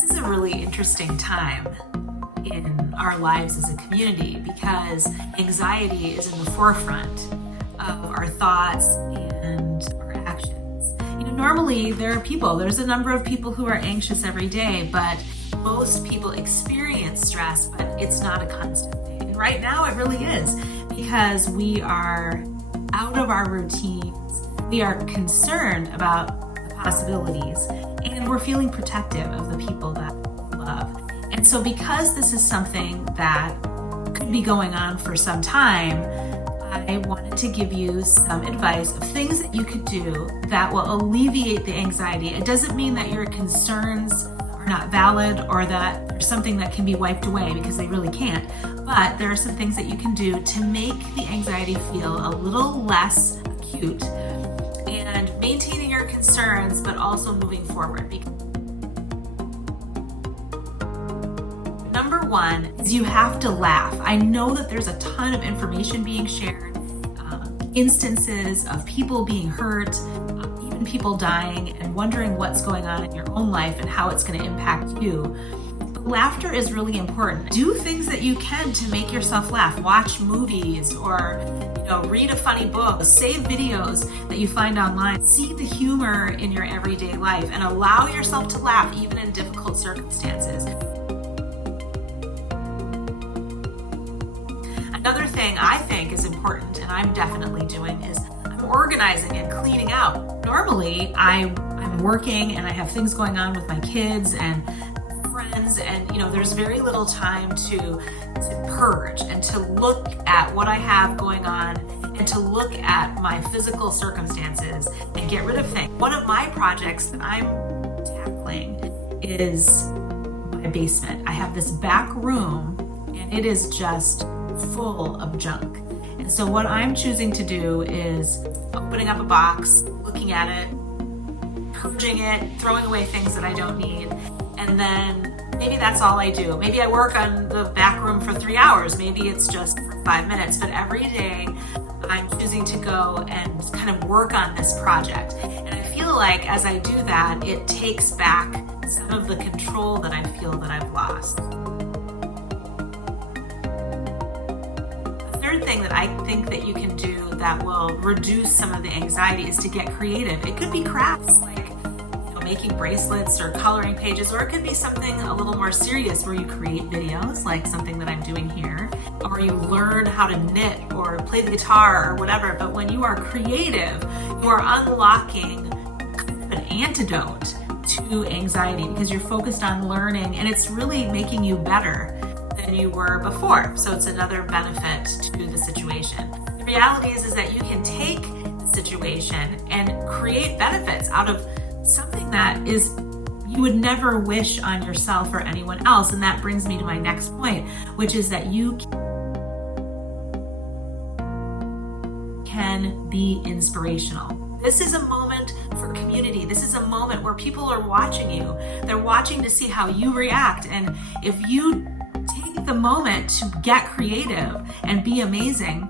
This is a really interesting time in our lives as a community because anxiety is in the forefront of our thoughts and our actions. Normally there's a number of people who are anxious every day, but most people experience stress, but it's not a constant thing. And right now it really is because we are out of our routines. We are concerned about the possibilities and we're feeling protective of the people that we love. And so because this is something that could be going on for some time, I wanted to give you some advice of things that you could do that will alleviate the anxiety. It doesn't mean that your concerns are not valid or that there's something that can be wiped away, because they really can't. But there are some things that you can do to make the anxiety feel a little less acute and maintaining your concerns, but also moving forward. Number one is you have to laugh. I know that there's a ton of information being shared, instances of people being hurt, even people dying, and wondering what's going on in your own life and how it's going to impact you. But laughter is really important. Do things that you can to make yourself laugh. Watch movies or read a funny book, save videos that you find online. See the humor in your everyday life and allow yourself to laugh even in difficult circumstances. Another thing I think is important, and I'm definitely doing, is I'm organizing and cleaning out. Normally, I'm working and I have things going on with my kids and friends, and there's very little time to purge and to look at what I have going on and to look at my physical circumstances and get rid of things. One of my projects that I'm tackling is my basement. I have this back room and it is just full of junk. And so what I'm choosing to do is opening up a box, looking at it, purging it, throwing away things that I don't need, and then maybe that's all I do. Maybe I work on the back room for 3 hours, maybe it's just for 5 minutes, but every day I'm choosing to go and kind of work on this project. And I feel like as I do that, it takes back some of the control that I feel that I've lost. Third thing that I think that you can do that will reduce some of the anxiety is to get creative. It could be crafts like making bracelets or coloring pages, or it could be something a little more serious where you create videos like something that I'm doing here, or you learn how to knit or play the guitar or whatever. But when you are creative, you are unlocking an antidote to anxiety because you're focused on learning and it's really making you better than you were before. So it's another benefit to the situation. The reality is that you can take the situation and create benefits out of something that is you would never wish on yourself or anyone else. And that brings me to my next point, which is that you can be inspirational. This is a moment for community. This is a moment where people are watching you. They're watching to see how you react. And if you take the moment to get creative and be amazing,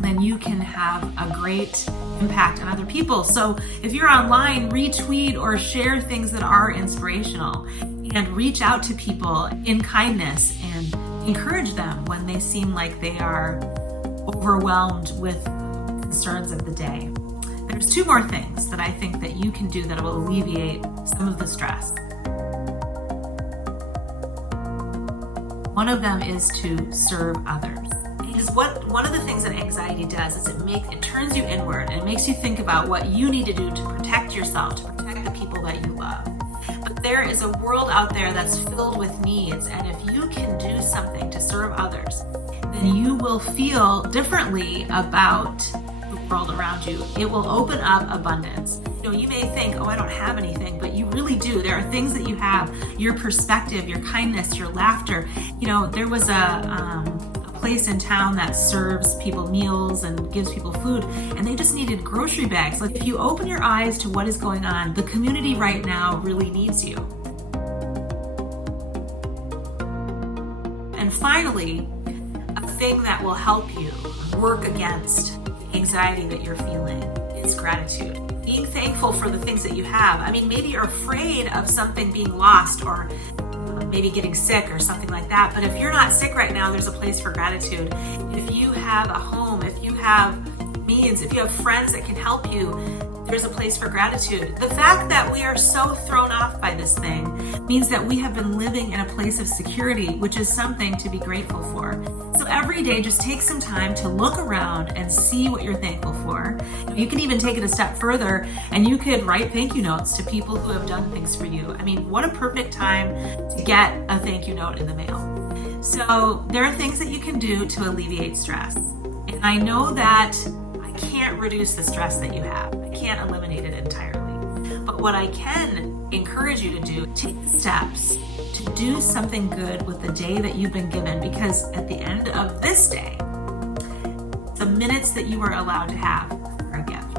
then you can have a great impact on other people. So if you're online, retweet or share things that are inspirational and reach out to people in kindness and encourage them when they seem like they are overwhelmed with concerns of the day. There's 2 more things that I think that you can do that will alleviate some of the stress. One of them is to serve others. Because one of the things that anxiety does is it turns you inward and it makes you think about what you need to do to protect yourself, to protect the people that you love. But there is a world out there that's filled with needs, and if you can do something to serve others, then you will feel differently about the world around you. It will open up abundance. You may think, I don't have anything, but you really do. There are things that you have, your perspective, your kindness, your laughter. There was a place in town that serves people meals and gives people food, and they just needed grocery bags. Like, if you open your eyes to what is going on, the community right now really needs you. And finally, a thing that will help you work against the anxiety that you're feeling is gratitude. Being thankful for the things that you have. I mean, maybe you're afraid of something being lost or maybe getting sick or something like that. But if you're not sick right now, there's a place for gratitude. If you have a home, if you have means, if you have friends that can help you, there's a place for gratitude. The fact that we are so thrown off by this thing means that we have been living in a place of security, which is something to be grateful for. So every day, just take some time to look around and see what you're thankful for. You can even take it a step further and you could write thank you notes to people who have done things for you. I mean, what a perfect time to get a thank you note in the mail. So there are things that you can do to alleviate stress. And I know that I can't reduce the stress that you have. I can't eliminate it entirely. But what I can encourage you to do, take the steps to do something good with the day that you've been given, because at the end of this day, the minutes that you are allowed to have are a gift.